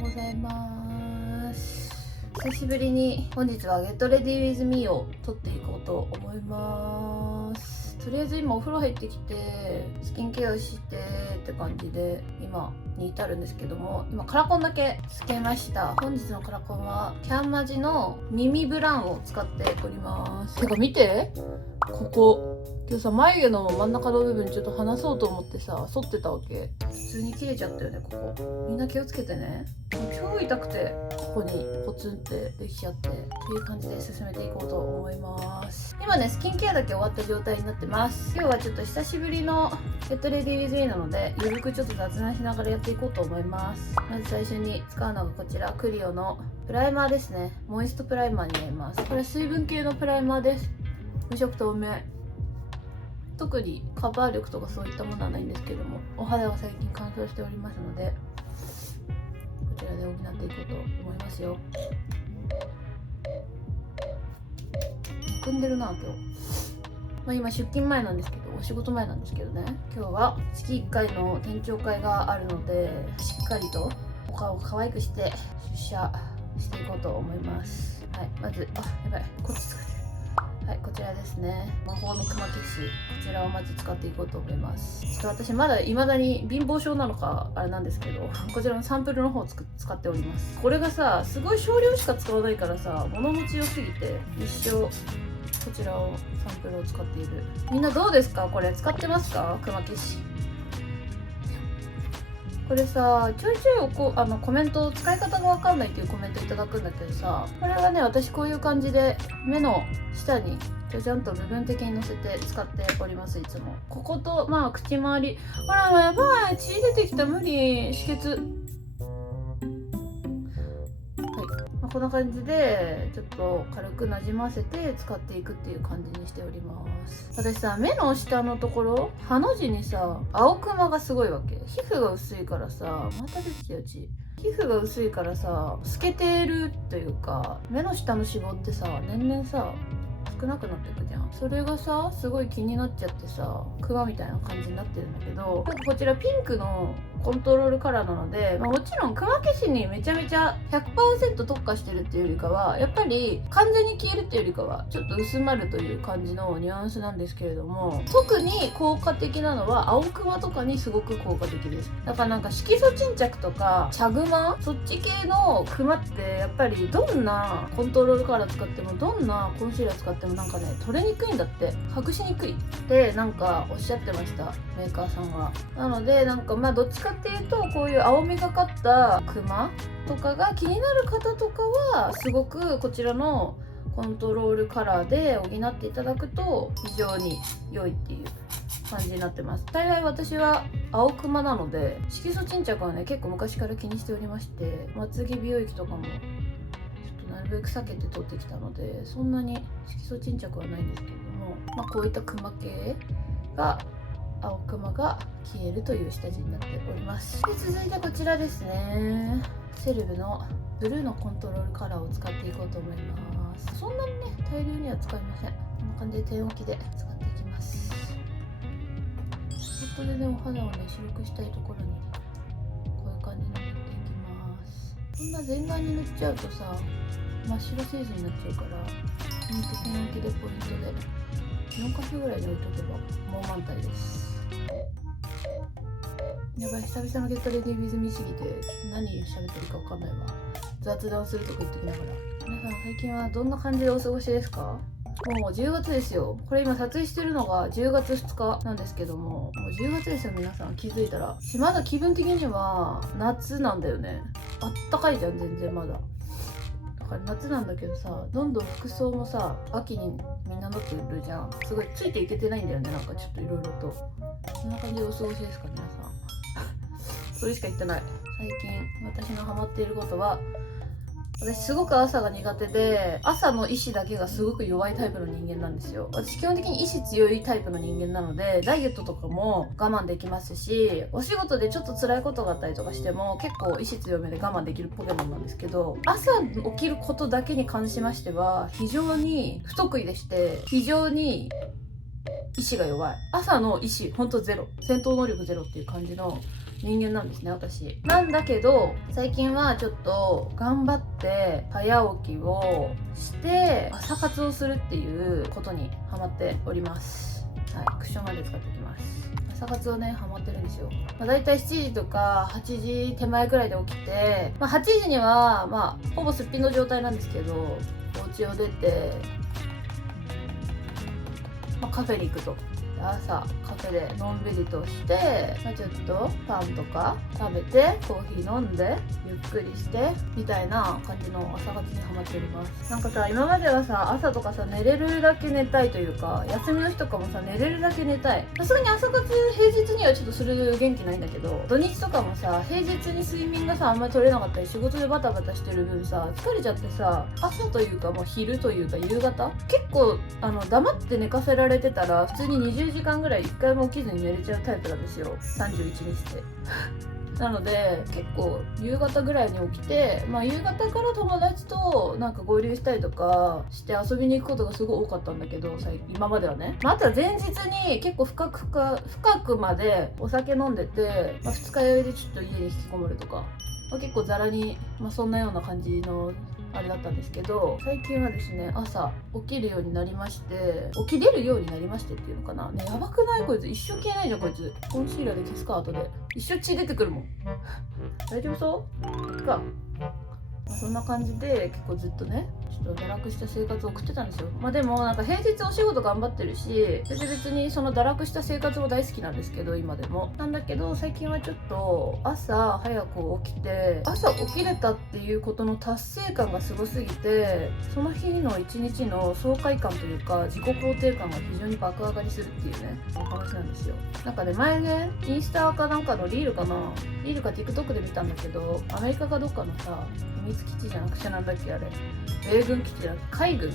うございます。久しぶりに本日は Get Ready With Me を撮っていこうと思います。とりあえず今お風呂入ってきてスキンケアしてって感じで今に至るんですけども、今カラコンだけつけました。本日のカラコンはキャンマジの耳ブラウンを使っております。てか見て、ここ今日さ、眉毛の真ん中の部分ちょっと離そうと思ってさ剃ってたわけ。普通に切れちゃったよね。ここみんな気をつけてね。超痛くてここにポツンってできちゃってっていう感じで進めていこうと思います。今ねスキンケアだけ終わった状態になってます。今日はちょっと久しぶりのGet Ready With Meなのでゆるくちょっと雑談しながらやっていこうと思います。まず最初に使うのがこちらクリオのプライマーですね。モイストプライマーになります。これ水分系のプライマーです。無色透明、特にカバー力とかそういったものはないんですけども、お肌が最近乾燥しておりますのでこちらで補っていこうと思いますよ。むくんでるな今日。今出勤前なんですけど、お仕事前なんですけどね、今日は月1回の店長会があるのでしっかりとお顔を可愛くして出社していこうと思います。はい、まずやばい、こっち使ってる。はい、こちらですね。魔法のクマ消し、こちらをまず使っていこうと思います。ちょっと私まだ未だに貧乏症なのかあれなんですけど、こちらのサンプルの方を使っております。これがさ、すごい少量しか使わないからさ、物持ち良すぎて一生こちらをサンプルを使っている。みんなどうですか？これ使ってますか？クマ消し。これさ、ちょいちょいコメント、使い方がわかんないっていうコメントいただくんだけどさ、これはね、私こういう感じで目の下にちゃんと部分的にのせて使っております。いつもここと口周り、ほらやばい、血出てきた、無理、止血。こんな感じでちょっと軽くなじませて使っていくっていう感じにしております。私さ、目の下のところ、ハの字にさ青クマがすごいわけ。皮膚が薄いからさ、また出てきたよ血。皮膚が薄いからさ透けてるというか、目の下の脂肪ってさ年々さ少なくなっていくじゃん。それがさすごい気になっちゃってさ、クマみたいな感じになってるんだけど、こちらピンクのコントロールカラーなので、もちろんクマ消しにめちゃめちゃ 100% 特化してるっていうよりかは、やっぱり完全に消えるっていうよりかはちょっと薄まるという感じのニュアンスなんですけれども、特に効果的なのは青クマとかにすごく効果的です。だから色素沈着とか茶グマ、そっち系のクマってやっぱりどんなコントロールカラー使っても、どんなコンシーラー使っても取れにくいんだって、隠しにくいっておっしゃってました、メーカーさんが。なのでどっちかっていうと、こういう青みがかったクマとかが気になる方とかはすごくこちらのコントロールカラーで補っていただくと非常に良いっていう感じになってます。幸い私は青クマなので、色素沈着はね結構昔から気にしておりまして、まつげ美容液とかもなるべく避けて取ってきたので、そんなに色素沈着はないんですけれども、こういったクマ系が、青クマが消えるという下地になっております。で、続いてこちらですね、セレブのブルーのコントロールカラーを使っていこうと思います。そんなにね大量には使いません。こんな感じで点置きで使っていきます。本当でね、お肌をね白くしたいところにこういう感じに塗っていきます。こんな全顔に塗っちゃうとさ真っ白セースになっちゃうから、点置きでポイントで4箇所ぐらいに置いとけばもう満タイです。やばい、久々のGet Ready With Meすぎて何喋ってるか分かんないわ。雑談するとか言ってきながら。皆さん最近はどんな感じでお過ごしですか？もう10月ですよ。これ今撮影してるのが10月2日なんですけども、もう10月ですよ。皆さん気づいたら。まだ気分的には夏なんだよね。あったかいじゃん全然まだ。夏なんだけどさ、どんどん服装もさ秋にみんななってるじゃん。すごいついていけてないんだよね、ちょっといろいろと。こんな感じでお過ごしですか皆さん。それしか言ってない。最近私のハマっていることは、私すごく朝が苦手で、朝の意志だけがすごく弱いタイプの人間なんですよ。私基本的に意志強いタイプの人間なので、ダイエットとかも我慢できますし、お仕事でちょっと辛いことがあったりとかしても結構意志強めで我慢できるポケモンなんですけど、朝起きることだけに関しましては非常に不得意でして、非常に意志が弱い。朝の意志ほんとゼロ、戦闘能力ゼロっていう感じの人間なんですね、私。なんだけど最近はちょっと頑張って早起きをして朝活をするっていうことにハマっております。はい、クッションまで使っておきます。朝活をねハマってるんですよ。だいたい7時とか8時手前くらいで起きて、8時にはほぼすっぴんの状態なんですけど、お家を出て、カフェに行くと。朝カフェでのんびりとして、ちょっとパンとか食べてコーヒー飲んでゆっくりしてみたいな感じの朝活にハマっております。なんかさ、今まではさ、朝とかさ、寝れるだけ寝たいというか、休みの日とかもさ、寝れるだけ寝たい。さすがに朝活平日にはちょっとする元気ないんだけど、土日とかもさ、平日に睡眠がさあんまり取れなかったり、仕事でバタバタしてる分さ疲れちゃってさ、朝というかもう昼というか夕方結構黙って寝かせられてたら普通に20時間ぐらい1回も起きずに寝れちゃうタイプなんですよ、31日ってなので結構夕方ぐらいに起きて、夕方から友達となんか合流したりとかして遊びに行くことがすごい多かったんだけど、今まではね、あとは前日に結構深くまでお酒飲んでて、二日酔いでちょっと家に引きこもるとか、結構ザラに、そんなような感じのあれだったんですけど、最近はですね、朝起きるようになりまして、起きれるようになりましてっていうのかなね。やばくない？こいつ一生消えないじゃんこいつ。コンシーラーで消すか、後で一生血出てくるもん大丈夫そう？いっか。そんな感じで結構ずっとねちょっと堕落した生活を送ってたんですよ。でもなんか平日お仕事頑張ってるし、別にその堕落した生活も大好きなんですけど、今でもなんだけど、最近はちょっと朝早く起きて、朝起きれたっていうことの達成感がすごすぎて、その日の一日の爽快感というか自己肯定感が非常に爆上がりするっていうねお話なんですよ。なんかね、前ねインスタかなんかのリールか TikTok で見たんだけど、アメリカかどっかのさ秘密基地じゃなくてなんだっけあれ、米軍基地じゃなくて海軍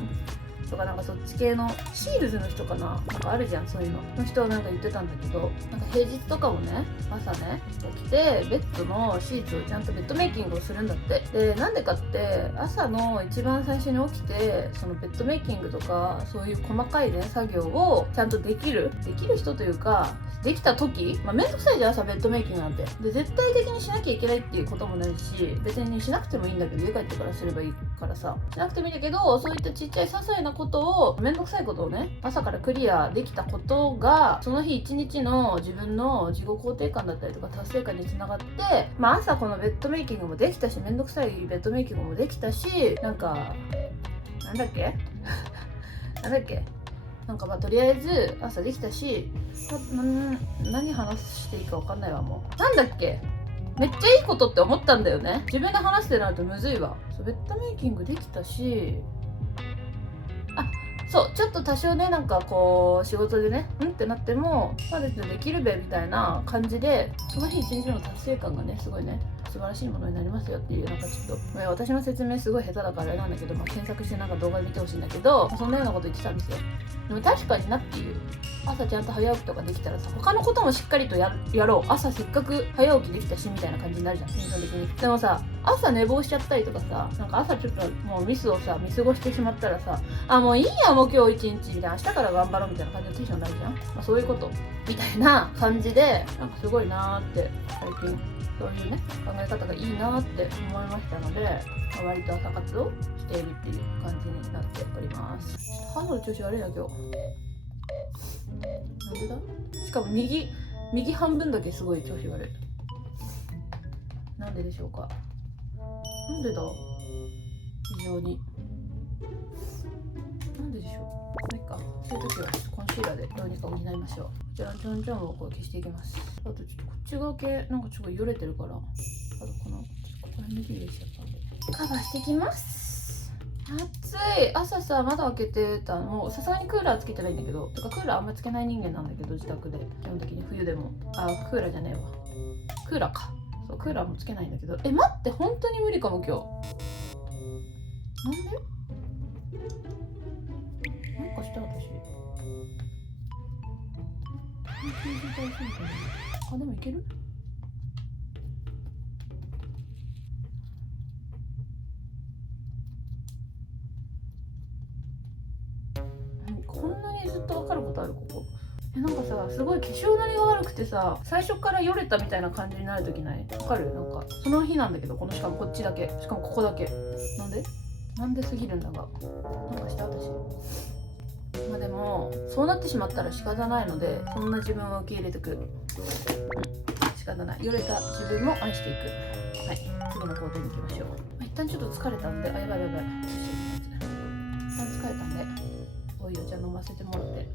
とかなんかそっち系のシールズの人かな、なんかあるじゃんそういうの人はなんか言ってたんだけど、なんか平日とかもね朝ね起きてベッドのシーツをちゃんとベッドメイキングをするんだって。でなんでかって朝の一番最初に起きてそのベッドメイキングとかそういう細かいね作業をちゃんとできる人というか、できた時、めんどくさいじゃん朝ベッドメイキングなんて。で絶対的にしなきゃいけないっていうこともないし、別にしなくてもいいんだけど、家帰ってからすればいいからさしなくてもいいんだけど、そういったちっちゃい些細なことを、めんどくさいことをね朝からクリアできたことがその日一日の自分の自己肯定感だったりとか達成感につながって、朝このベッドメイキングもできたし、めんどくさいベッドメイキングもできたし、なんかなんだっけなんかとりあえず朝できたし、何話していいか分かんないわ。もうなんだっけ、めっちゃいいことって思ったんだよね。自分で話してなるとむずいわ。ベッドメイキングできたし、そうちょっと多少ねなんかこう仕事でねってなってもですねできるべみたいな感じで、その日一日の達成感がねすごいね素晴らしいものになりますよっていう、なんかちょっと私の説明すごい下手だからあれなんだけど、検索してなんか動画で見てほしいんだけど、そんなようなこと言ってたんですよ。でも確かになっていう、朝ちゃんと早起きとかできたらさ他のこともしっかりとやろう、朝せっかく早起きできたしみたいな感じになるじゃんテンション的に。でもさ朝寝坊しちゃったりとかさ、なんか朝ちょっともうミスをさ見過ごしてしまったらさ、もういいやもう今日一日みたいな、明日から頑張ろうみたいな感じのテンションになるじゃん。そういうことみたいな感じで、なんかすごいなーって最近そういうね考え方がいいなって思いましたので、割と朝活をしているっていう感じになっております。歯の調子悪いな今日。なんでだ？しかも右半分だけすごい調子悪い。なんででしょうか。なんでだ？非常に。なんででしょう。ないか。そういう時はコンシーラーでどうにか補いましょう。こちらのちょんちょんをこう消していきます。あとちょっとこっち側系なんかちょっとよれてるから、あとこのここら辺で入れちゃったんでカバーしていきます。暑い。朝さ窓開けてたの、さすがにクーラーつけてないんだけど、とかクーラーあんまつけない人間なんだけど自宅で基本的に冬でもクーラーじゃねえわ、クーラーか。そうクーラーもつけないんだけど、待って本当に無理かも今日。なんでなんかした私。でもいける？こんなにずっとわかることあるここ。なんかさ、すごい化粧なりが悪くてさ、最初からよれたみたいな感じになるときない？わかる？なんかその日なんだけど、しかもこっちだけ、しかもここだけ、なんですぎるんだが、なんかした私。まあでもそうなってしまったら仕方ないので、そんな自分を受け入れてく。仕方ない。よれた自分も愛していく。はい、次の工程に行きましょう。一旦ちょっと疲れたんで、やばい。一旦疲れたんで、お湯をじゃあ飲ませてもらって。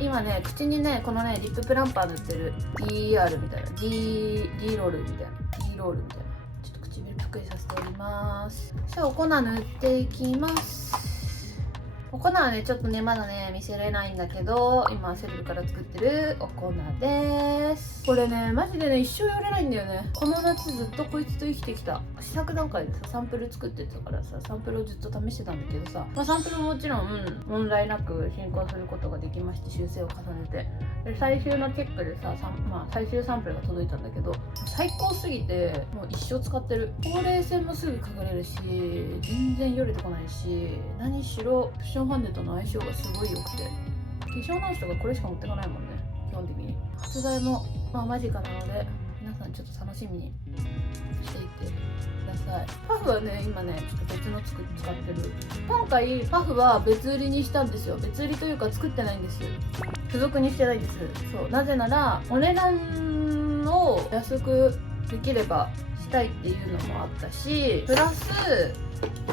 今ね、口にね、このね、リッププランパー塗ってる DR みたいな D ロールみたいな ちょっと唇ぷっくりさせております。じゃあお粉塗っていきます。お粉はね、ちょっとね、まだね、見せれないんだけど、今セレブから作ってるお粉です。これね、マジでね、一生よれないんだよね。この夏ずっとこいつと生きてきた。試作段階でさ、サンプル作ってたからさ、サンプルをずっと試してたんだけどさ、サンプルももちろん問題なく進行することができまして、修正を重ねて。で、最終のチェックでさ、最終サンプルが届いたんだけど、最高すぎて、もう一生使ってる。ほうれい線もすぐ隠れるし、全然よれてこないし、何しろ、クッションファンデとの相性がすごい良くて、化粧直しとかこれしか持ってかないもんね、基本的に。発売も間近なので、皆さんちょっと楽しみにしていてください。パフはね、今ね、ちょっと別の使ってる。今回パフは別売りにしたんですよ。別売りというか作ってないんです。付属にしてないんです。そう、なぜならお値段を安くできればしたいっていうのもあったし、プラス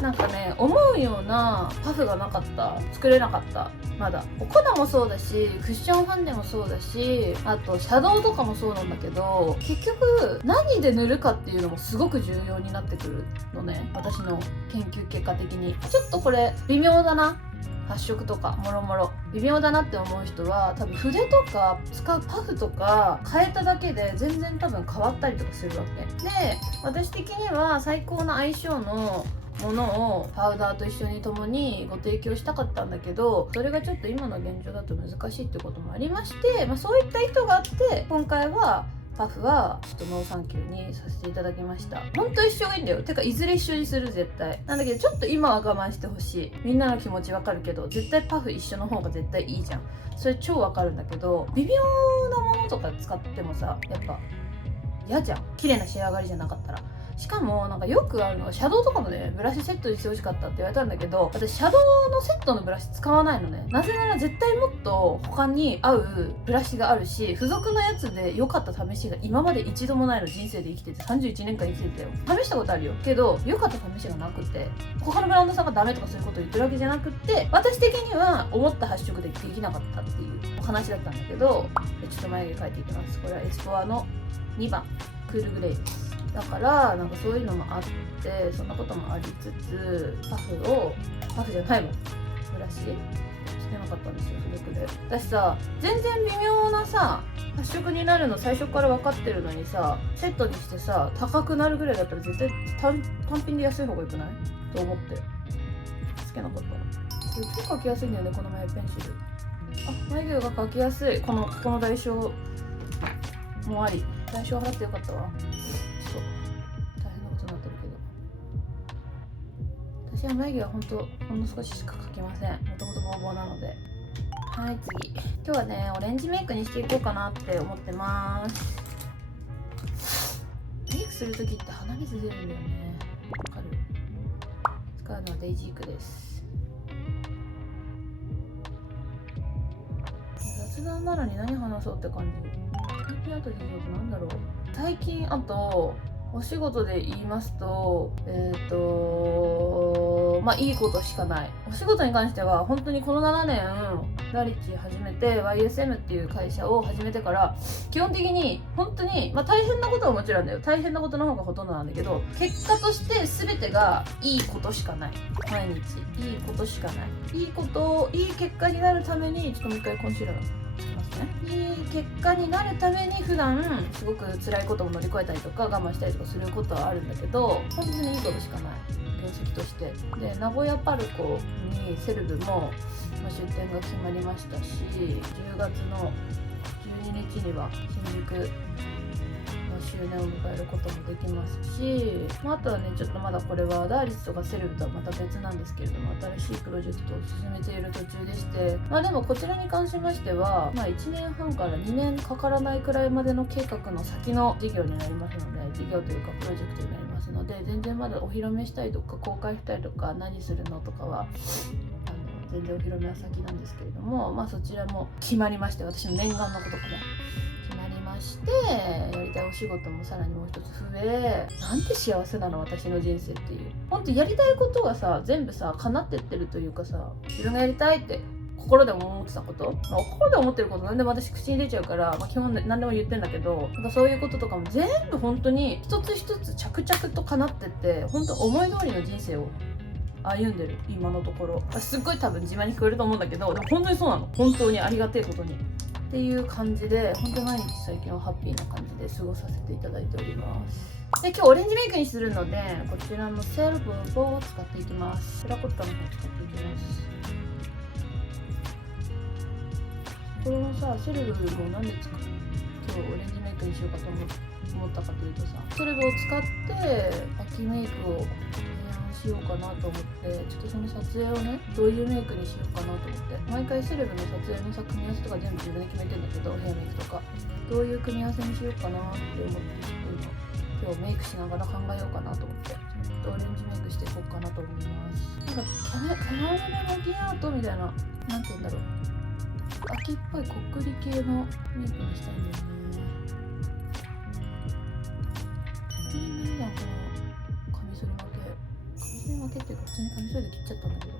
なんかね、思うようなパフがなかった。作れなかった。まだお粉もそうだし、クッションファンデもそうだし、あとシャドウとかもそうなんだけど、結局何で塗るかっていうのもすごく重要になってくるのね、私の研究結果的に。ちょっとこれ微妙だな、発色とかもろもろ微妙だなって思う人は、多分筆とか使うパフとか変えただけで全然多分変わったりとかするわけで、私的には最高の相性のものをパウダーと一緒に共にご提供したかったんだけど、それがちょっと今の現状だと難しいってこともありまして、そういった意図があって今回はパフはちょっとノーサンキューにさせていただきました。ほんと一緒がいいんだよ。てかいずれ一緒にする、絶対なんだけど、ちょっと今は我慢してほしい。みんなの気持ちわかるけど、絶対パフ一緒の方が絶対いいじゃん。それ超わかるんだけど、微妙なものとか使ってもさ、やっぱ嫌じゃん、綺麗な仕上がりじゃなかったら。しかもなんかよくあるのが、シャドウとかもね、ブラシセットにしてほしかったって言われたんだけど、私シャドウのセットのブラシ使わないのね。なぜなら絶対もっと他に合うブラシがあるし、付属のやつで良かった試しが今まで一度もないの。人生で生きてて31年間生きてたよ。試したことあるよけど、良かった試しがなくて、他のブランドさんがダメとかそういうことを言ってるわけじゃなくて、私的には思った発色でできなかったっていうお話だったんだけど、ちょっと眉毛描いていきます。これはエスポアの2番クールグレイです。だからなんかそういうのもあって、そんなこともありつつ、パフじゃないもん、ブラシしてなかったんですよ、付属で。私さ、全然微妙なさ発色になるの最初から分かってるのにさ、セットにしてさ高くなるぐらいだったら絶対単品で安い方がよくないと思ってつけなかったの。これ超描きやすいんだよね、この眉ペンシル。眉毛が描きやすい。この代償もあり、代償払ってよかったわ。そう大変なことになってるけど、私は眉毛はほんの少ししか描きません。もともとボーボーなので。はい、次。今日はね、オレンジメイクにしていこうかなって思ってます。メイクするときって鼻水出るんだよね。わかる？使うのはデイジークです。雑談なのに何話そうって感じ。最近あとで言うとなんだろう。最近あとお仕事で言いますと、いいことしかない。お仕事に関しては本当にこの7年ラリッチ始めて YSM っていう会社を始めてから、基本的に本当に大変なことはもちろんだよ。大変なことの方がほとんどなんだけど、結果として全てがいいことしかない。毎日いいことしかない。いい結果になるために、ちょっともう一回コンシーラーいい結果になるために普段すごく辛いことも乗り越えたりとか我慢したりとかすることはあるんだけど、本当にいいことしかない業績として。で、名古屋パルコにセレブも出店が決まりましたし、10月の12日には新宿の周年を迎えることもできますし、あとはねちょっとまだこれはダーリスとかセレブとはまた別なんですけれども、新しいプロジェクトを進めている途中でして、でもこちらに関しましては、1年半から2年かからないくらいまでの計画の先の事業になりますので、事業というかプロジェクトになりますので、全然まだお披露目したりとか公開したりとか何するのとかは全然お披露目は先なんですけれども、そちらも決まりまして、私の念願のことがね決まりまして、やりたいお仕事もさらにもう一つ増え、なんて幸せなの私の人生っていう、本当やりたいことがさ全部さ叶ってってるというかさ、自分がやりたいって心でも思ってたこと、心で思ってること何でも私口に出ちゃうから、基本何でも言ってんだけど、なんかそういうこととかも全部本当に一つ一つ着々と叶ってって、本当思い通りの人生を歩んでる今のところ。すっごい多分自慢に聞こえると思うんだけど、でも本当にそうなの。本当にありがてえことにっていう感じで、本当に毎日最近はハッピーな感じで過ごさせていただいております。で今日オレンジメイクにするので、こちらのセルブを使っていきます。テラコッタの方を使っていきます。このさセレブもなんで今日オレンジメイクにしようかと思ったかというとさ、セレブを使って秋メイクを提案しようかなと思って、ちょっとその撮影をねどういうメイクにしようかなと思って、毎回セレブの撮影のさ組み合わせとか全部自分で決めてんだけど、ヘアメイクとかどういう組み合わせにしようかなって思って、ちょっと今日メイクしながら考えようかなと思って、ちょっとオレンジメイクしていこうかなと思います。なんかキャラメルマキアートみたいな、なんて言うんだろう、秋っぽいこっくり系のメイクにしたいんだよね。いいじゃんこのカミソリ負け。カミソリ負けっていうか普通にカミソリで切っちゃったんだけど、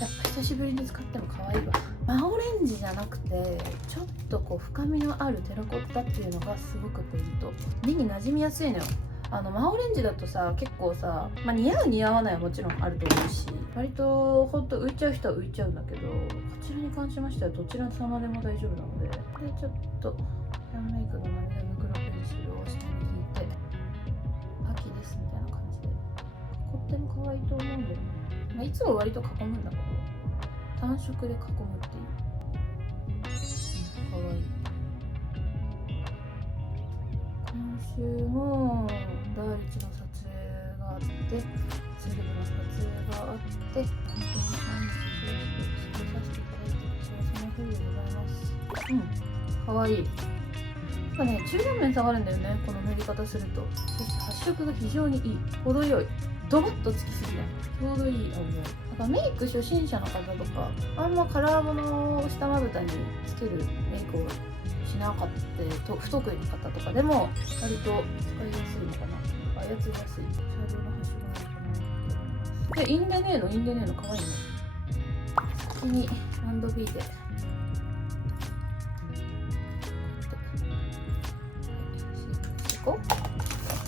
やっぱ久しぶりに使っても可愛いわ。真オレンジじゃなくてちょっとこう深みのあるテラコッタっていうのがすごくポイント。目に馴染みやすいのよ。真オレンジだとさ結構さ、似合う似合わないはもちろんあると思うし、割とほんと浮いちゃう人は浮いちゃうんだけど、こちらに関しましてはどちら様でも大丈夫なので、ちょっとヘアメイクの涙袋ペンシルを下に引いて秋ですみたいな感じで囲っても可愛いと思うんだよね。いつも割と囲むんだけど単色で囲むっていう、可愛い。今週も第一の撮影があって、セレブの撮影があって、本当に毎日過ごさせていただいて幸せな日々でございます。かわいい。なんかね、中断面下がるんだよね、この塗り方すると。そして発色が非常にいい。程よい。ドバッとつきすぎない。ちょうどいい青み。なんかメイク初心者の方とか、あんまカラー物を下まぶたにつけるメイクをしなかった不得意な方とかでも割と使いやすいのかな、操りやすい車両の端がなのかなと思います。でインデネーノかわいいね。先にランド B で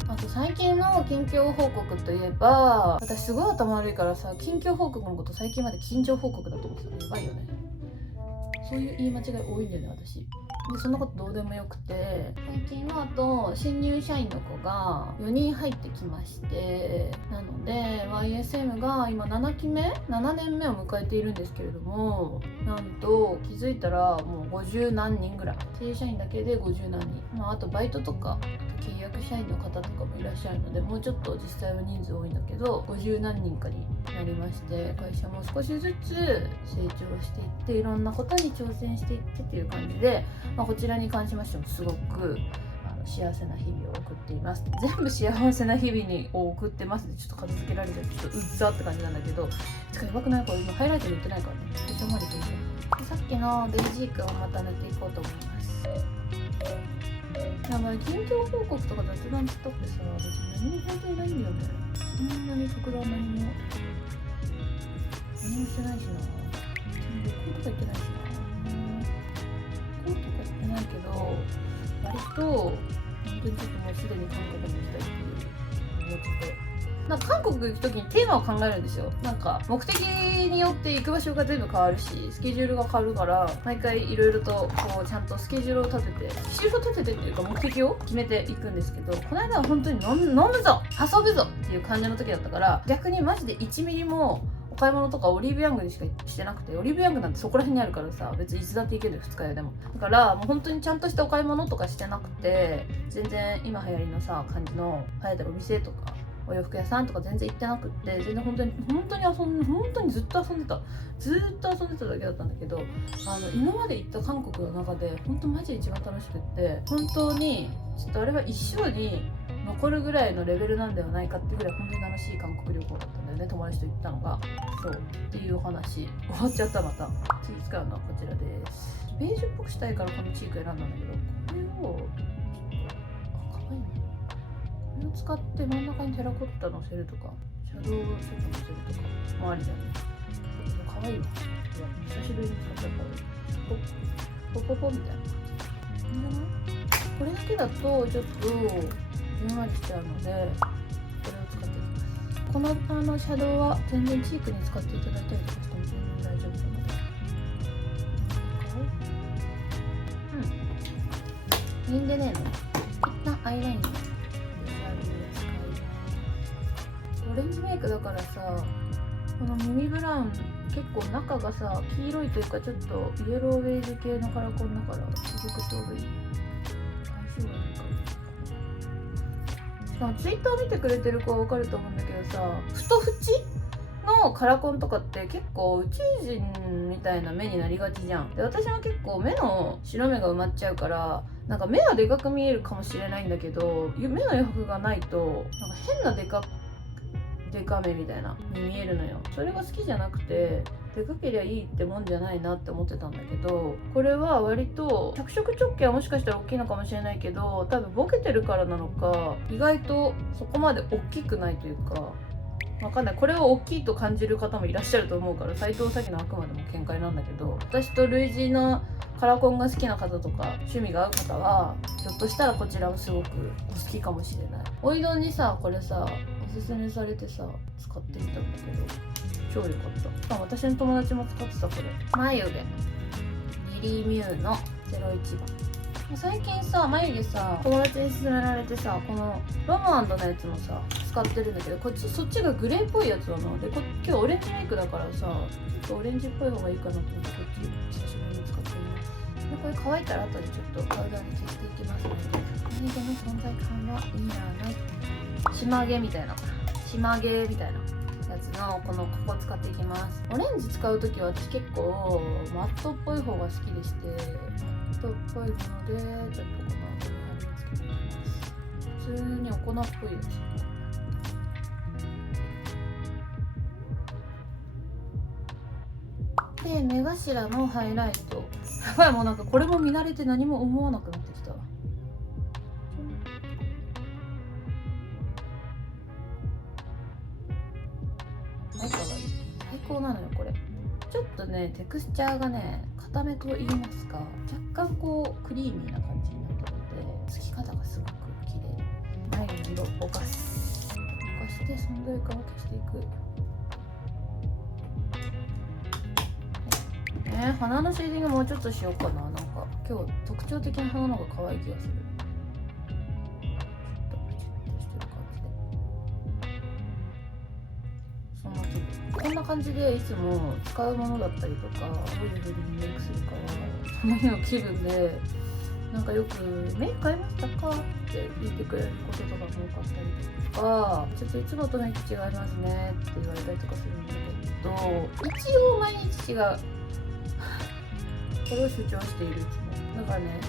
あと最近の近況報告といえば、私すごい頭悪いからさ、近況報告のこと最近まで近況報告だと思ってたらやばいよね。そういう言い間違い多いんだよね私。でそんなことどうでもよくて、最近はあと新入社員の子が4人入ってきまして、なので YSM が今7年目を迎えているんですけれども、なんと気づいたらもう50何人ぐらい、正社員だけで50何人、あとバイトとか契約社員の方とかもいらっしゃるので、もうちょっと実際は人数多いんだけど50何人かになりまして、会社も少しずつ成長していって、いろんなことに挑戦していってっていう感じで、こちらに関しましてもすごく幸せな日々を送っています。全部幸せな日々に送ってますで、ちょっと片付けられちゃってちょっとうっざって感じなんだけど、やばくない？これ今ハイライト塗ってないからね、めっちゃまりするで、さっきのデイジー君をまた塗っていこうと思います。近況報告とか雑談つったってさ、別に何も本当にないんだよね。そんなに特段何もしてないしな。旅行とか行ってないしな。旅行とか行ってないけど、割と本当にちょっともうすでに韓国に行きたいって思ってて、なんか韓国行く時にテーマを考えるんですよ。なんか目的によって行く場所が全部変わるし、スケジュールが変わるから、毎回いろいろとこうちゃんとスケジュールを立ててっていうか目的を決めていくんですけど、この間は本当に飲むぞ遊ぶぞっていう感じの時だったから、逆にマジで1ミリもお買い物とかオリーブヤングでしかしてなくて、オリーブヤングなんてそこら辺にあるからさ、別にいつだって行けるよ、二日酔いでも。だからもう本当にちゃんとしたお買い物とかしてなくて、全然今流行りのさ感じの流行ってるお店とかお洋服屋さんとか全然行ってなくって、全然本当に本当にずっと遊んでただけだったんだけど、今まで行った韓国の中で本当マジで一番楽しくって、本当にちょっとあれは一生に残るぐらいのレベルなんではないかっていうぐらい本当に楽しい韓国旅行だったんだよね、友達と行ったのが。そうっていうお話終わっちゃった。また次使うのはこちらです。ベージュっぽくしたいからこのチーク選んだんだけど、これをかわいいね。これを使って真ん中にテラコッタ乗せるとか、シャドウをちょっと乗せるとかもありだね。かわいいわ。久しぶりに使っちゃったポポポみたいな感じ。いいんじゃない？これだけだとちょっとふんわりしちゃうので、これを使っていきます。このシャドウは全然チークに使っていただいたりとかしても全然大丈夫なので。いいんでねえの。一旦アイラインでオレンジメイクだからさ、このミブラウン結構中がさ黄色いというかちょっとイエローベージュ系のカラコンだからすごくちょうどいい。相性がいいかも。しかもツイッター見てくれてる子は分かると思うんだけどさ、太縁のカラコンとかって結構宇宙人みたいな目になりがちじゃん。で、私も結構目の白目が埋まっちゃうから、なんか目はでかく見えるかもしれないんだけど、目の余白がないとなんか変なでか目みたいなに見えるのよ。それが好きじゃなくて、でかけりゃいいってもんじゃないなって思ってたんだけど、これは割と着色直径はもしかしたら大きいのかもしれないけど、多分ボケてるからなのか意外とそこまで大きくないというか、わかんない。これを大きいと感じる方もいらっしゃると思うから、斉藤咲のあくまでも見解なんだけど、私と類似のカラコンが好きな方とか趣味が合う方はひょっとしたらこちらもすごくお好きかもしれない。おいどんにさこれさおすすめされてさ使ってみたんだけど超良かった。私の友達も使ってた。これ眉毛リリーミューの01番。最近さ眉毛さ友達に勧められてさ、このロムアンドのやつもさ使ってるんだけど、そっちがグレーっぽいやつなので、今日オレンジメイクだからさちょっとオレンジっぽい方がいいかなと思ってこっち久しぶりに使ってみます。でこれ乾いたら後でちょっとパウダーに消していきますので、眉毛の存在感はいいなぁ。島毛みたいなやつのここ使っていきます。オレンジ使うときは私結構マットっぽい方が好きでして、マットっぽいものでちょっとこの上につけていきます。普通にお粉っぽいやつで、目頭のハイライト。やばい、もうなんかこれも見慣れて何も思わなくなってきた。はい、かわいい。最高なのよこれ。ちょっとねテクスチャーがね固めと言いますか、若干こうクリーミーな感じになってるので、つき方がすごく綺麗。眉毛の色ぼかして存在感を消していく。鼻のシェーディングもうちょっとしようかな。なんか今日特徴的な鼻の方が可愛い気がする。ちょっとプチッとしてる感じで、そんなちょっとこんな感じでいつも使うものだったりとか、どういう風にメイクするかはその日の気分で、なんかよくメイク変えましたかって聞いてくれることとかも多かったりとか、ちょっといつもとメイク違いますねって言われたりとかするんだけど、一応毎日違う。これを主張しているいつも。だからね、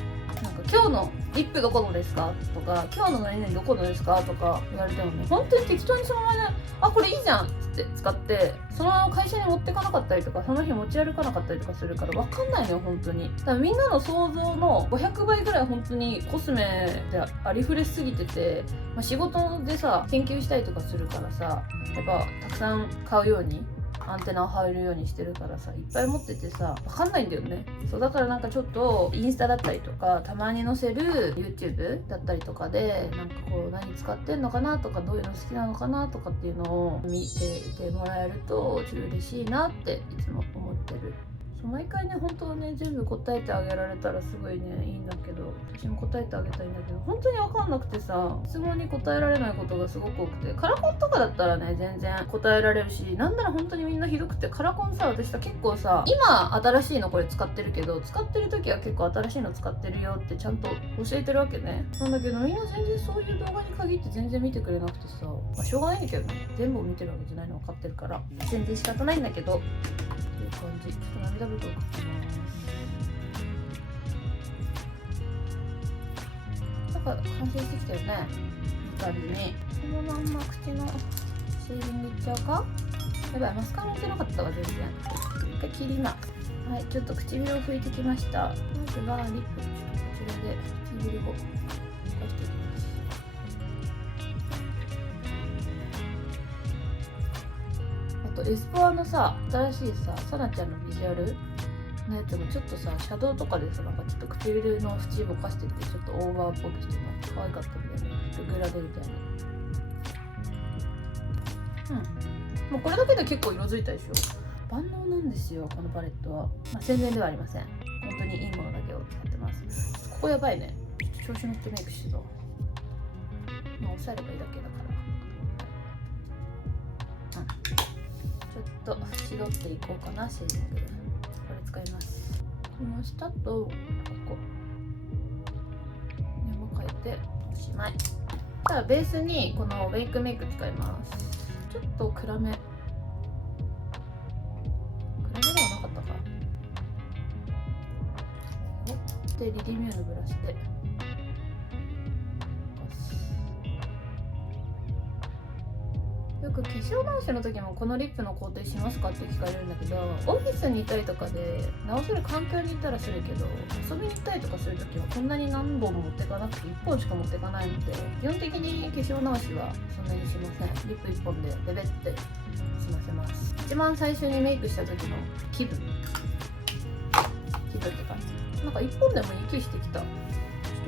なんか今日のリップどこのですかとか、今日の何々どこのですかとか言われてもね、本当に適当にそのままね、あこれいいじゃんって使ってそのまま会社に持ってかなかったりとか、その日持ち歩かなかったりとかするから分かんないのよ本当に。だからみんなの想像の500倍ぐらい本当にコスメでありふれすぎてて、仕事でさ研究したりとかするからさ、やっぱたくさん買うようにアンテナを張るようにしてるからさ、いっぱい持っててさ分かんないんだよね。そうだからなんかちょっとインスタだったりとかたまに載せる YouTube だったりとかで、なんかこう何使ってんのかなとか、どういうの好きなのかなとかっていうのを見ていてもらえるとちょっと嬉しいなっていつも思ってる。そ毎回ね本当はね全部答えてあげられたらすごいねいいんだけど、私も答えてあげたいんだけど本当に分かんなくてさ、質問に答えられないことがすごく多くて、カラコンとかだったらね全然答えられるし、なんなら本当にみんなひどくて、カラコンさ私さ結構さ今新しいのこれ使ってるけど、使ってる時は結構新しいの使ってるよってちゃんと教えてるわけね。なんだけどみんな全然そういう動画に限って全然見てくれなくてさ、まあ、しょうがないんだけどね、全部を見てるわけじゃないの分かってるから全然仕方ないんだけどっていう感じ。ちょっと涙袋かきます。なんか完成してきたよね、いい感じに。このまんま口のシェーディングいっちゃうか。やばい、マスカラ塗ってなかったわ全然。一回切ります。はい、ちょっと唇を拭いてきました。まずはリップ、こちらで唇を溶かしていきます。あとエスポアのさ新しいさサナちゃんのビジュアルのやつもちょっとさシャドウとかでさなんかちょっと唇の縁ぼかしてってちょっとオーバーっぽくして可愛かったみたいな、ちょっとグラデみたいな。もうこれだけで結構色づいたでしょ。万能なんですよこのパレットは。まあ、宣伝ではありません。本当にいいものだけを使ってます。ここやばいね。ちょっと調子乗ってメイクしてた。まあ押さえればいいだけだから。ちょっと絞っていこうかな、シェーディング。これ使います。この下とここ山変えておしまい。ただベースにこのウェイクメイク使います。ちょっと暗めではなかったか。でリディミューのブラシでよく化粧直しの時もこのリップの工程しますかって聞かれるんだけど、オフィスにいたりとかで直せる環境にいたらするけど、遊びに行ったりとかする時はこんなに何本も持ってかなくて1本しか持ってかないので、基本的に化粧直しはそんなにしません。リップ1本でベベって済ませます。一番最初にメイクした時の気分って感じ。なんか1本でもいい気してきた。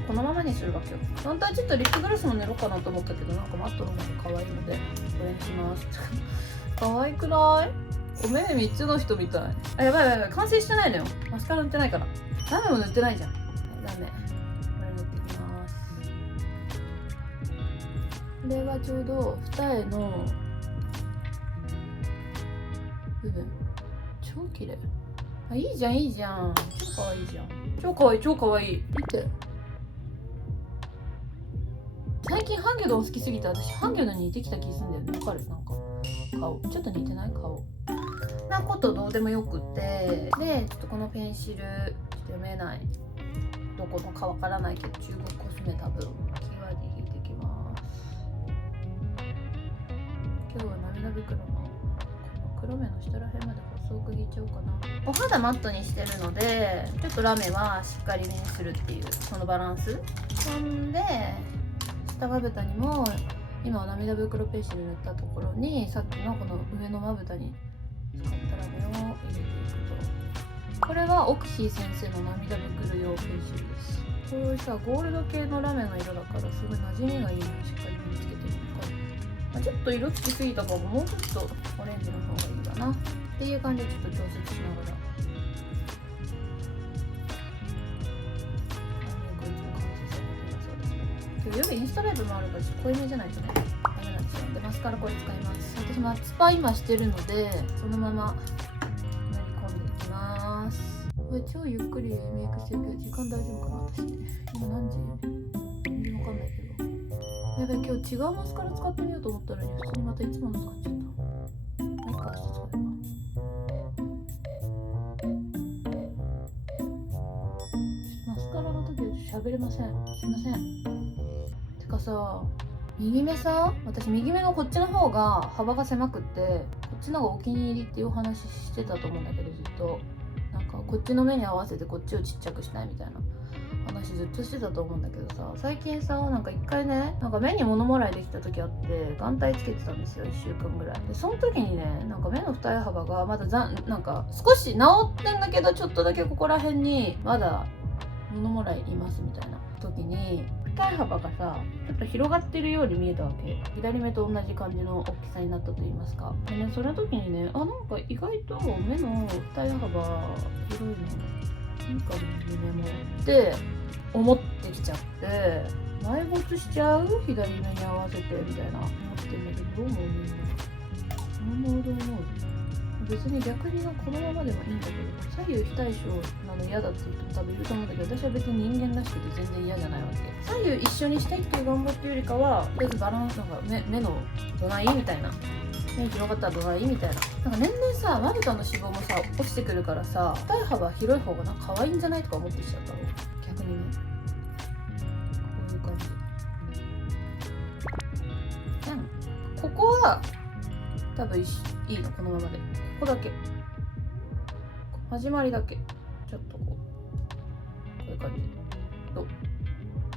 このままにするわけよ。本当はちょっとリップグラスも塗ろうかなと思ったけど、なんかマットの方が可愛いのでこれにします。可愛くない？お目3つの人みたい。あ、やばいやばいやばい、完成してないのよ。マスカラ塗ってないから。ラメも塗ってないじゃん。ダメ。これ塗っていきます。これはちょうど二重の部分。超綺麗。あ、いいじゃんいいじゃん。超可愛いじゃん。超可愛い超可愛い。見て。最近ハンギョドン好きすぎて、私ハンギョドンに似てきた気するんだよね。わかる？なんか顔ちょっと似てない？顔なことどうでもよくて、でちょっとこのペンシルちょっと読めない、どこのかわからないけど中国コスメ多分キーワード引いていきます。今日は涙袋のこの黒目の下ら辺まで細く引いちゃおうかな。お肌マットにしてるのでちょっとラメはしっかりめにするっていうそのバランス。そんで下まぶたにも今は涙袋ペンシル塗ったところにさっきのこの上のまぶたに使ったラメを入れていくと、これはオクシー先生の涙袋用ペンシルです。こういうさゴールド系のラメの色だからすごい馴染みがいいのをしっかり身につけてるのか、まあ、ちょっと色つきすぎた方がもうちょっとオレンジの方がいいかなっていう感じでちょっと調節しながら夜インスタライブもあるからちょっと濃いめじゃないとねダメなんですよ。でマスカラこれ使います。私マツパ今してるのでそのまま塗り込んでいきます。これ超ゆっくりメイクしてるけど時間大丈夫かな私。今何時？全然わかんないけど。やばい、今日違うマスカラ使ってみようと思ったのに普通にまたいつもの使っちゃった。まあいいか、明日使えば。マスカラの時は喋れません。すいません。かさ、右目さ、私右目のこっちの方が幅が狭くってこっちの方がお気に入りっていう話してたと思うんだけど、ずっとなんかこっちの目に合わせてこっちをちっちゃくしたいみたいな話ずっとしてたと思うんだけどさ、最近さなんか一回ねなんか目に物もらいできた時あって眼帯つけてたんですよ、1週間ぐらいで。その時にねなんか目の二重幅がまだなんか少し治ってんだけどちょっとだけここら辺にまだ物もらいいますみたいな時に体幅がさちょっと広がってるように見えたわけ。左目と同じ感じの大きさになったと言いますか。でね、その時にね、なんか意外と目の二重幅広いのいいかも胸もって思ってきちゃって、埋没しちゃう左目に合わせてみたいな思ってんだけど、どう思うみんな。どう思う別に逆にこのままでもいいんだけど、左右非対称なの嫌だっていう人も多分いると思うんだけど、私は別に人間らしくて全然嫌じゃないわけ。左右一緒にしたいっていう願望っていうよりかは、とりあえずバランス目のどないみたいな、目広がったらどないみたいな。なんか年々さ、まぶたの脂肪もさ落ちてくるからさ、二重幅広い方が可愛いんじゃないとか思ってきちゃったの。逆にね、こういう感じ。ここは多分いいの、このままで。ここだけ始まりだけちょっとこういう感じ。どう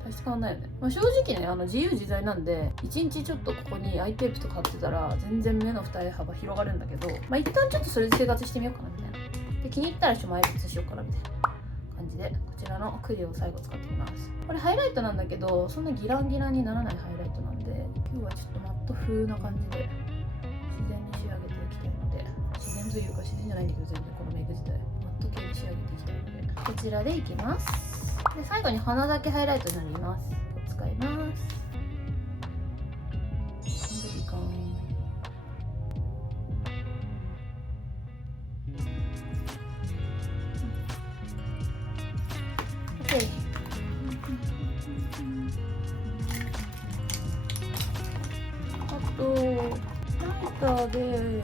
大して変わんないよね。正直ね、自由自在なんで、1日ちょっとここにアイテープとか貼ってたら全然目の二重幅広がるんだけど、一旦ちょっとそれで生活してみようかなみたいな。で気に入ったら埋没しようかなみたいな感じで、こちらのクリを最後使っています。これハイライトなんだけど、そんなギランギランにならないハイライトなんで、今日はちょっとマット風な感じで自然に仕上げていきたいので、自然というか自然じゃないんだけど、全然このメイク自体マット系に仕上げていきたいので、こちらでいきます。で最後に鼻だけハイライトになります。使います。いいかOK。あとライターで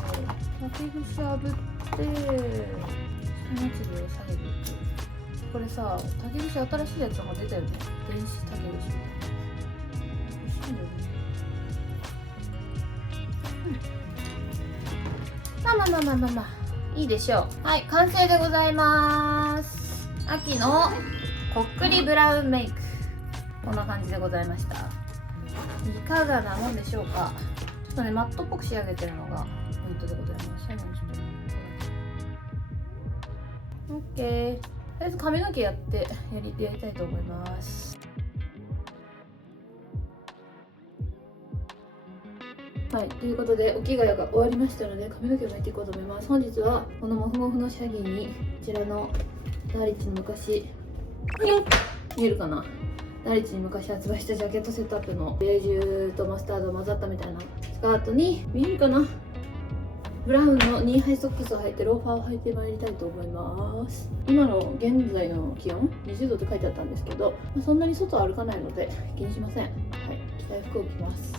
竹串あぶって下まつげを下げていく。これさ、竹串新しいやつが出たよね。電子竹串みたいな。欲しいんだよね。まあいいでしょう。はい、完成でございます。秋のこっくりブラウンメイク、こんな感じでございました。いかがなもんでしょうか。ちょっとね、マットっぽく仕上げてるのがポイントでございます。最後にちょっと OK。とりあえず髪の毛やりたいと思います。はい、ということでお着替えが終わりましたので、髪の毛を巻いていこうと思います。本日はこのモフモフのシャギーにこちらのダーリッチの昔見えるかな、ダーリッチに昔発売したジャケットセットアップのベージュとマスタード混ざったみたいなスカートに、見えるかな、ブラウンのニーハイソックスを履いてローファーを履いてまいりたいと思います。今の現在の気温20度って書いてあったんですけど、そんなに外歩かないので気にしません。はい、着たい服を着ます。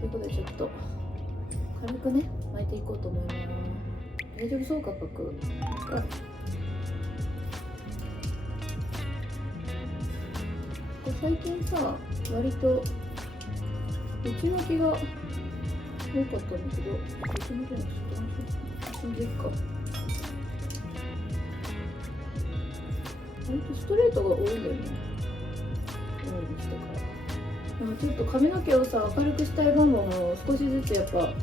ということでちょっと軽くね巻いていこうと思います。大丈夫そうか、角最近さ、割と内巻きが多かったんだけど、内巻きの写真でいいか。割とストレートが多いんだよね。してからでもちょっと髪の毛をさ明るくしたい願望も少しずつやっぱなんか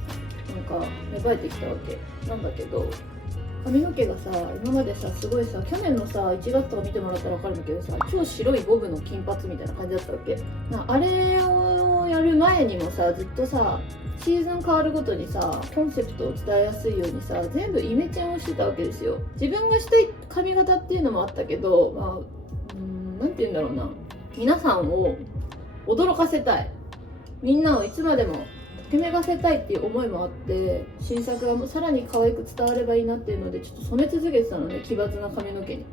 芽生えてきたわけなんだけど、髪の毛がさ今までさすごいさ、去年のさ1月とか見てもらったら分かるんだけどさ、超白いボブの金髪みたいな感じだったわけ。あれをやる前にもさ、ずっとさシーズン変わるごとにさコンセプトを伝えやすいようにさ全部イメチェンをしてたわけですよ。自分がしたい髪型っていうのもあったけど、なんて言うんだろうな、皆さんを驚かせたい、みんなをいつまでもときめかせたいっていう思いもあって、新作がさらに可愛く伝わればいいなっていうのでちょっと染め続けてたのね、奇抜な髪の毛に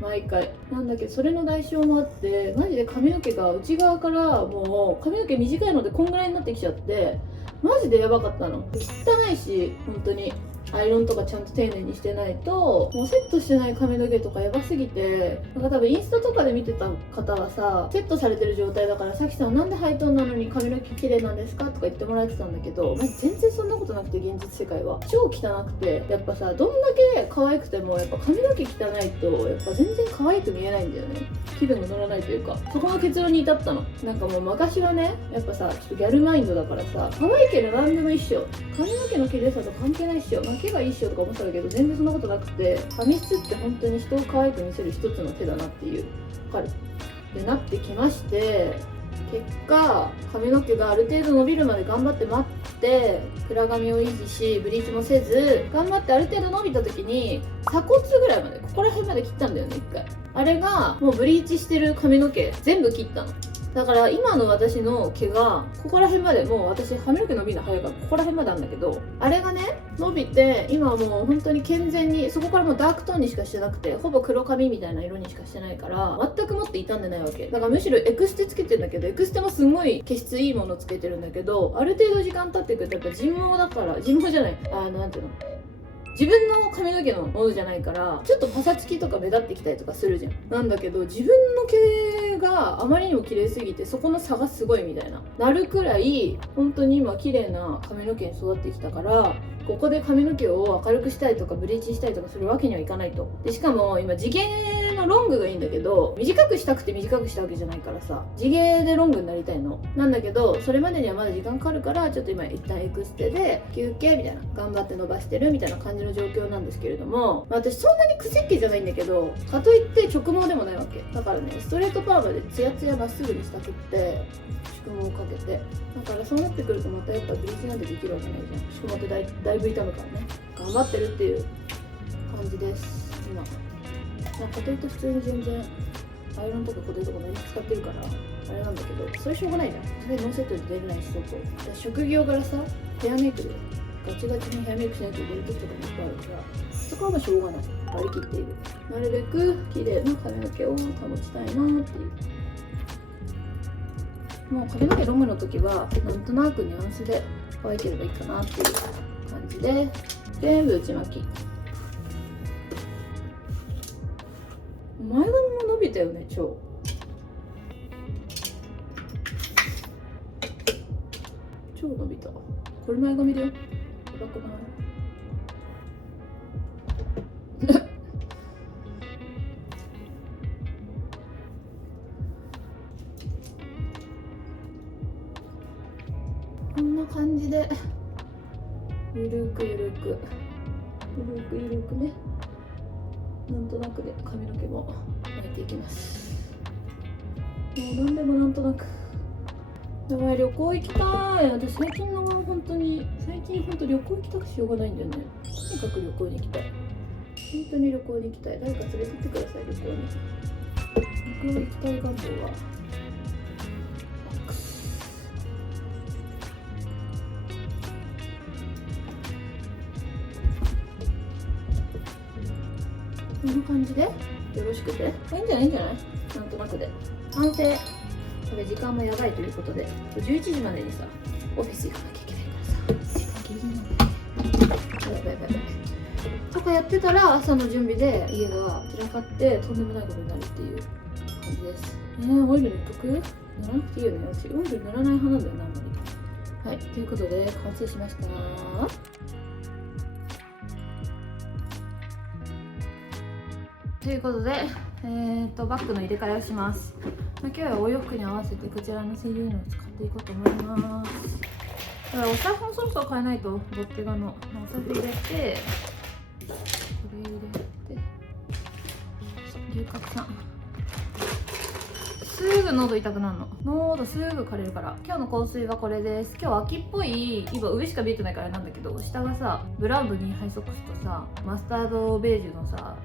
毎回。なんだけどそれの代償もあって、マジで髪の毛が内側からもう髪の毛短いのでこんぐらいになってきちゃって、マジでやばかったの。汚いし本当にアイロンとかちゃんと丁寧にしてないと、もうセットしてない髪の毛とかやばすぎて、なんか多分インスタとかで見てた方はさ、セットされてる状態だから、さきさんなんでハイトーンなのに髪の毛綺麗なんですかとか言ってもらえてたんだけど、全然そんなことなくて、現実世界は超汚くて、やっぱさ、どんだけ可愛くてもやっぱ髪の毛汚いとやっぱ全然可愛く見えないんだよね。気分が乗らないというか、そこの結論に至ったの。なんかもう昔はね、やっぱさちょっとギャルマインドだからさ、可愛いけど何でも一緒、髪の毛の綺麗さと関係ないっしょ、毛がいいっしょとか思ってたけど、全然そんなことなくて、髪質って本当に人を可愛く見せる一つの手だなっていう、わかるってなってきまして、結果髪の毛がある程度伸びるまで頑張って待って暗髪を維持しブリーチもせず頑張ってある程度伸びた時に鎖骨ぐらいまでここら辺まで切ったんだよね1回。あれがもうブリーチしてる髪の毛全部切ったの。だから今の私の毛がここら辺まで、もう私髪の毛伸びるの早いからここら辺まであるんだけど、あれがね伸びて今はもう本当に健全にそこからもうダークトーンにしかしてなくてほぼ黒髪みたいな色にしかしてないから全くもって傷んでないわけだから、むしろエクステつけてるんだけどエクステもすごい毛質いいものつけてるんだけど、ある程度時間経ってくるとやっぱ人毛だから人毛じゃないなんていうの、自分の髪の毛のものじゃないからちょっとパサつきとか目立ってきたりとかするじゃん。なんだけど自分の毛があまりにも綺麗すぎてそこの差がすごいみたいなるくらい本当に今綺麗な髪の毛に育ってきたから、ここで髪の毛を明るくしたりとかブリーチしたりとかするわけにはいかないと。でしかも今地毛のロングがいいんだけど短くしたくて短くしたわけじゃないからさ、地毛でロングになりたいのなんだけど、それまでにはまだ時間かかるからちょっと今一旦エクステで休憩みたいな頑張って伸ばしてるみたいな感じの状況なんですけれども、私そんなにクセっ気じゃないんだけどかといって直毛でもないわけだからね、ストレートパーマでツヤツヤまっすぐにしたくって宿毛をかけて、だからそうなってくるとまたやっぱブリーチなんてできるわけないじゃん。宿毛ってだいぶ痛むからね、頑張ってるっていう感じです今。かといって普通に全然アイロンとか固定とか何使ってるからあれなんだけど、それしょうがないじゃん。それノーセットで出れないし外、職業柄さヘアメイクでガチガチにヘアメイクしないといけない時とかもいっぱいあるから、そこはまあしょうがない、割り切っている。なるべく綺麗な髪の毛を保ちたいなっていう。もう髪の毛ロングの時はなんとなくニュアンスで可愛ければいいかなっていう感じで全部内巻き。前髪も伸びたよね超。伸びた。これ前髪だよ。やばくない？こんな感じでゆるくゆるくね、なんとなくで髪の毛も巻いていきます。もう何でもなんとなく。やばい、旅行行きたい。私最近本当旅行行きたくしようがないんだよね。とにかく旅行に行きたい。本当に旅行に行きたい。誰か連れてってください、旅行に。旅行行きたい願望はこんな感じでよろしくて。いいんじゃないなんとなくで完成。これ時間もやばいということで11時までにさオフィス行かなきゃいけないからさ、時間ギリギリなんだね。やばいとかやってたら朝の準備で家が散らかってとんでもないことになるっていう感じです。オイル塗っとく？塗らなくていいよね。私オイル塗らない派なんだよな、あんまり。はい、ということで完成しました。ということで、バッグの入れ替えをします。今日はお洋服に合わせてこちらの CD のを使っていこうと思います。だからお財布もそろそろ変えないと。ボッテガのお財布入れて、これ入れて、龍角散。すぐ喉痛くなるの。喉すぐ枯れるから。今日の香水はこれです。今日秋っぽい、今上しか見えてないからなんだけど、下がさブラウンのニーハイソックスとさマスタードベージュのさ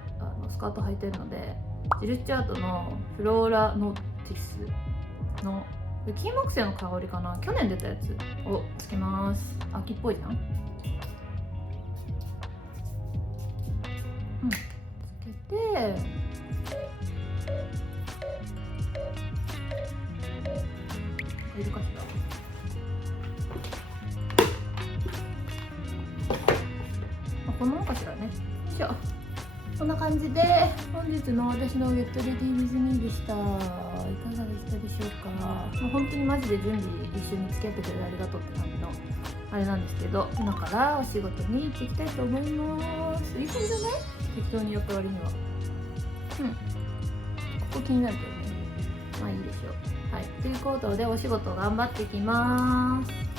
スカート履いてるので、ジルスチャートのフローラノティスの金木犀の香りかな、去年出たやつをつけます。秋っぽいじゃん。つけているかしら。こんなもんかしらね。よいしょ。こんな感じで本日の私のウェットレディーウィズミーでした。いかがでしたでしょうか。もう本当にマジで準備一緒に付き合ってくれてありがとうって感じのあれなんですけど、今からお仕事に行っていきたいと思います。いい感じじゃない？適当にやった割には。ここ気になるけどね。まあいいでしょう。はい、ということでお仕事頑張ってきます。